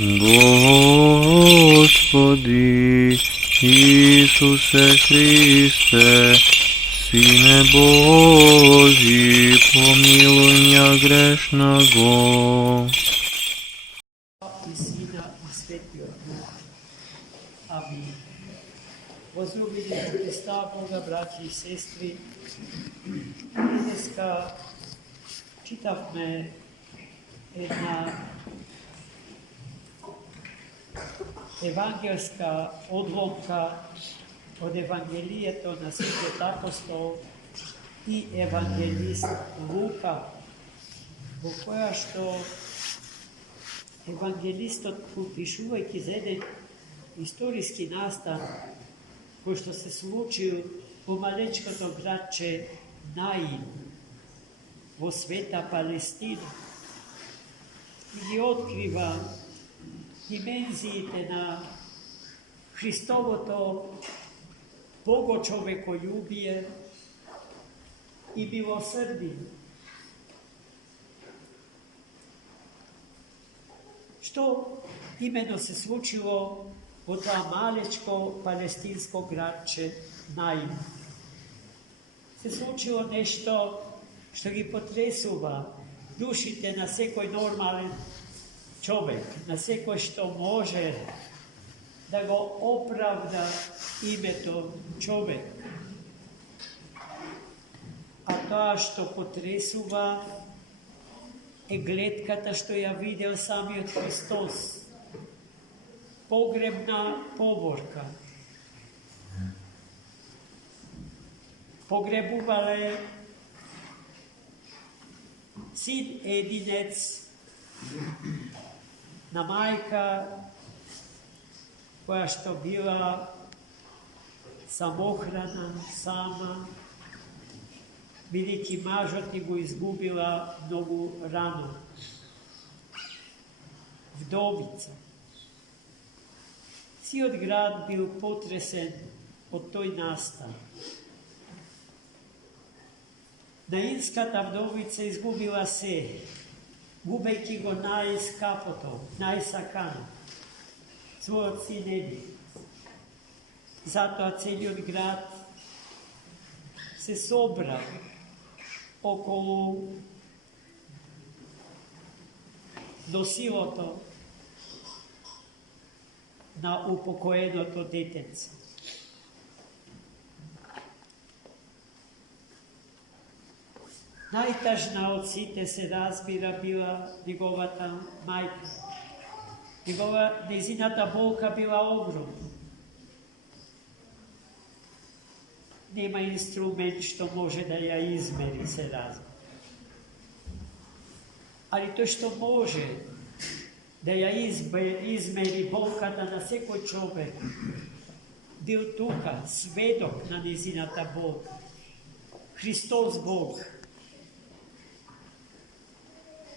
Господи Ісусе Христе, Сине Божий, помилуй меня грешного. I Sina i Svetog Duha. Amin. Возлюбljeni Христа, Бога, braći i sestri, dneska čitavme jedna evangelska odlomka od Evangelijeto na Svetog apostol i evangelist Luka, bo koja što evangelistot upisujući za jedan istorijski nastan koji što se slučio u malečkotom gradče Nain vo sveta Palestina, gdje otkriva dimenzijite na Hristovo to Bogo čovekoljubije i milosrdje. Što imeno se slučilo u ta malečko-palestinsko gradče Nain. Se slučilo nešto što gi potresuva dušite na sekoj normalan čovjek, na sekoj što može da go opravda ime to čovjek. A to što potresuva je gledkata što ja vidjel sami od Hristos. Pogrebna povorka. Pogrebuvale sin jedinec na majka koja što bila samohrana, sama, veliki mažoti go izgubila mnogo rano. Vdovica. Cijel grad bil potresen od toj nastav. Nainska ta vdovica izgubila se, gubejki go najskapotov, najsakano, svoj sinedi. Zato a celi grad se sobra okolo nosilo to na upokojeno to detence. Najtažna od site se razbira bila njegovata majka. Njezinata bolka bila ogromna. Nema instrument što može da ja izmeri se razbira. Ali to što može da ja izmeri bolkata na sekoj čovek, bil tuka, svedok na njezinata bolka. Hristos Bog.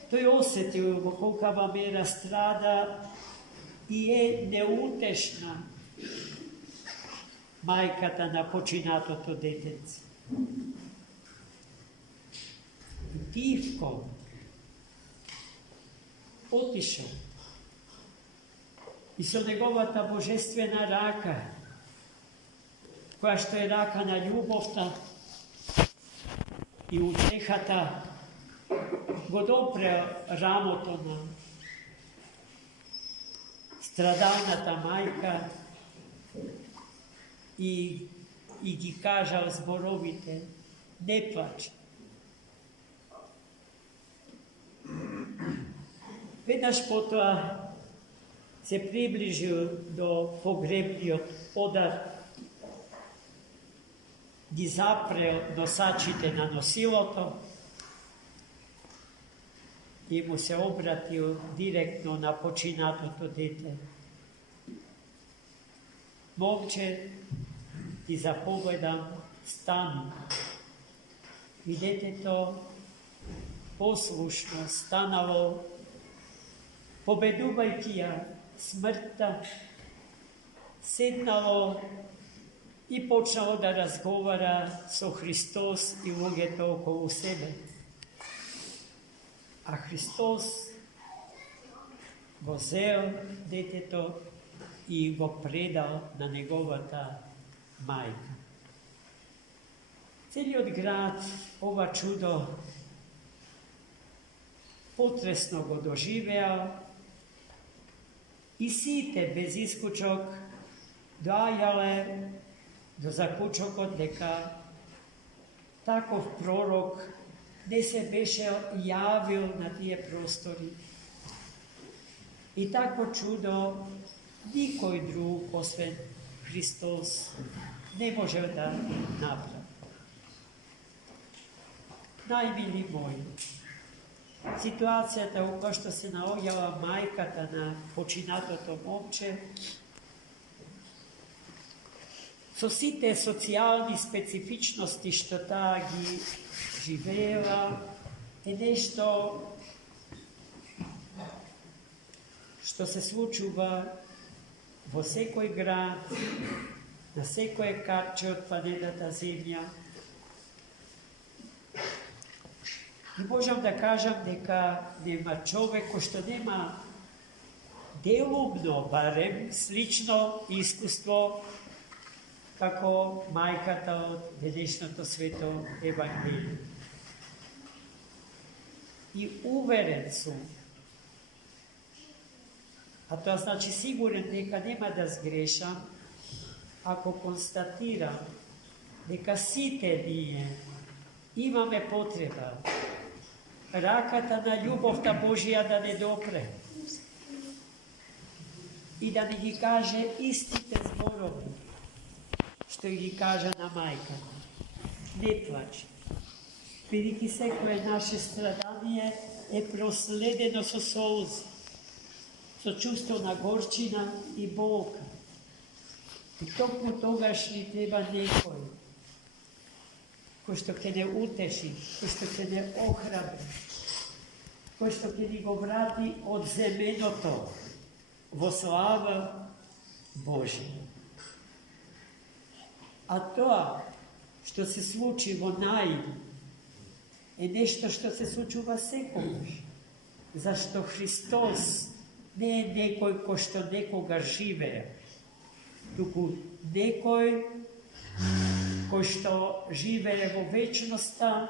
To je osjetio kolika mera strada i je neutešna majkata na počinato to detence. Tivko otišao i so njegovata božestvena raka, koja što je raka na ljubovta i utehata, go dopreo ramoto na stradalnata majka i gi kažal zborovite, ne plač. Vedaš potom se približil do pogrebnjog odar, gi zapreo nosačite na nosiloto i mu se obratio direktno na počinato to dete. Momče, ti zapovedam, stani. I deteto poslušno stanalo, pobeduvajkija smrta, sednalo i počelo da razgovara so Hristos i ugete okolo sebe. A Hristos го взел детето и го предал на неговата мајка. Целиот град ова чудо потресно го доживеа и сите без исклучок доаѓале до закучокот дека таков пророк не се беше јавил на тие простори. И тако чудо никој друг, освен Христос, не можел да направи. Најмили мои, ситуацијата у која што се наоѓала мајката на починатото момче, со сите социјални специфичности што таа ги живеела, е нешто што се случува во секој град, на секој капче од планетата Земја. И можам да кажам дека нема човек кој што нема делумно, барем слично искуство како мајката од денешното свето Евангелие. И уверен сум, а тоа значи сигурен дека нема да сгрешам, ако констатирам дека сите ние имаме потреба раката на љубовта Божија да не допре и да не ги каже истите зборови што ги кажа на мајката. Не плачи, бидејќи секое наше страдание е проследено со солзи, со чувство на горчина и болка. И токму тогаш ни треба некој кој што ќе не утеши, кој што ќе не охрабри, кој што ќе ни го врати од земеното во слава Божија. А тоа што се случи во Наин е нешто што се случува секогаш, зашто Христос не е некој кој што некогаш живее, туку некој кој што живее во вечноста,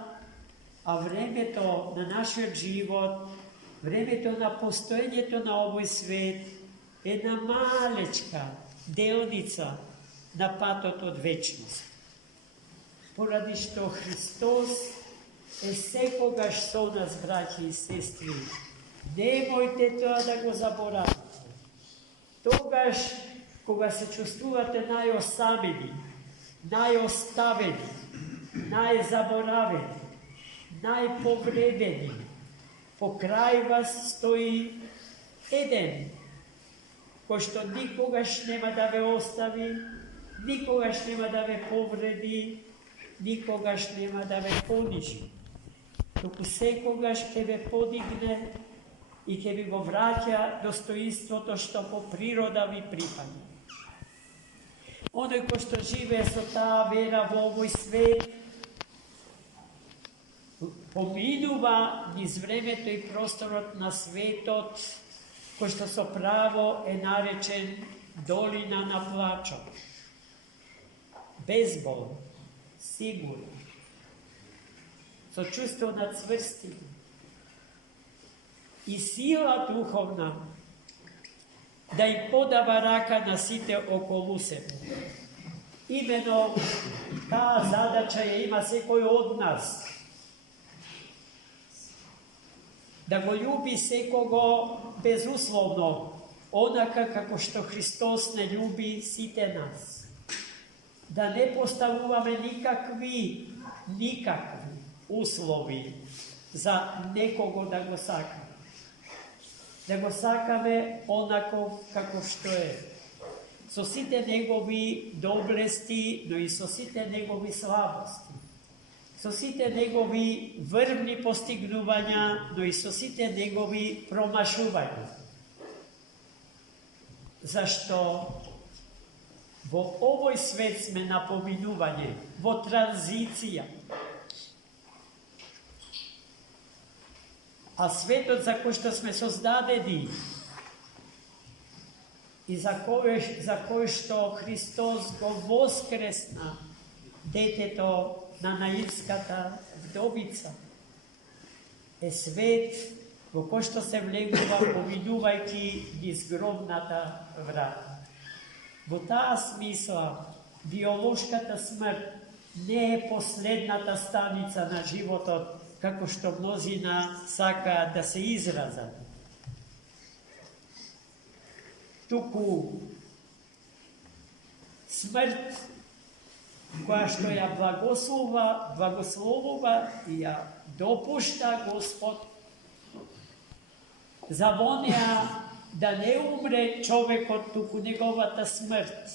а времето на нашиот живот, времето на постоењето на овој свет е една малечка делница на патот од вечност. Поради што Христос е секогаш со нас, браќи и сестри. Немојте тоа да го заборавате. Тогаш, кога се чувствувате најосамени, најоставени, најзаборавени, најповредени, покрај вас стои еден, кој што никогаш нема да ве остави, никогаш нема да ве повреди, никогаш нема да ве понижи, туку секогаш ќе ве подигне и ќе ви го враќа достоинството што по природа ви припаѓа. Оној кој што живее со таа вера во овој свет, поминува низ времето и просторот на светот, кој што со право е наречен долина на плачот. Безболен, сигурен, со чувство на цврстина и сила духовна да им подава рака на сите околу себе. Имено таа задача ја има секој од нас. Да го љуби секого безусловно, онака како што Христос не љуби сите нас. Да не поставуваме никакви услови за некого да го сакаме. Да го сакаме онаков како што е. Со сите негови доблести, но и со сите негови слабости. Со сите негови врвни постигнувања, но и со сите негови промашувања. Зашто во овој свет сме на поминување, во транзиција. А светот за кој што сме создадени и за кој што Христос го воскресна детето на наивската вдовица, е свет во кој што се влегува поминувајќи низ гробната врата. Во таа смисла, биолошката смрт не е последната станица на животот, како што мнозина сакаат да се изразат. Туку смрт која што ја благословува и ја допушта Господ за вонеа да не умре човекот, туку неговата смрт.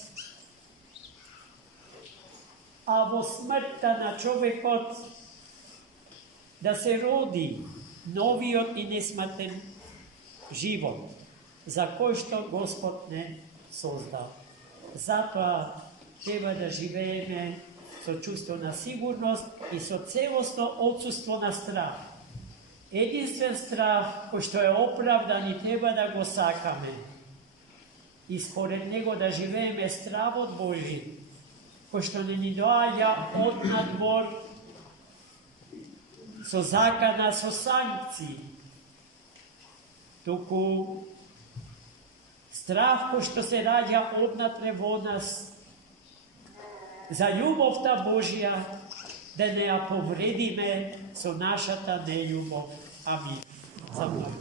А во смртта на човекот да се роди новиот и несмртен живот, за кој што Господ не создал. Затоа треба да живееме со чувство на сигурност и со целосно отсуство на страх. Единствен страх кој што е оправдан и треба да го сакаме. И според него да живееме стравот Божи, кој што не ни доаѓа од надвор со закана, со санкции, туку страх кој што се раѓа однатре во нас за љубовта Божја, да не ја повредиме со нашата нељубов. Амин. За Бог.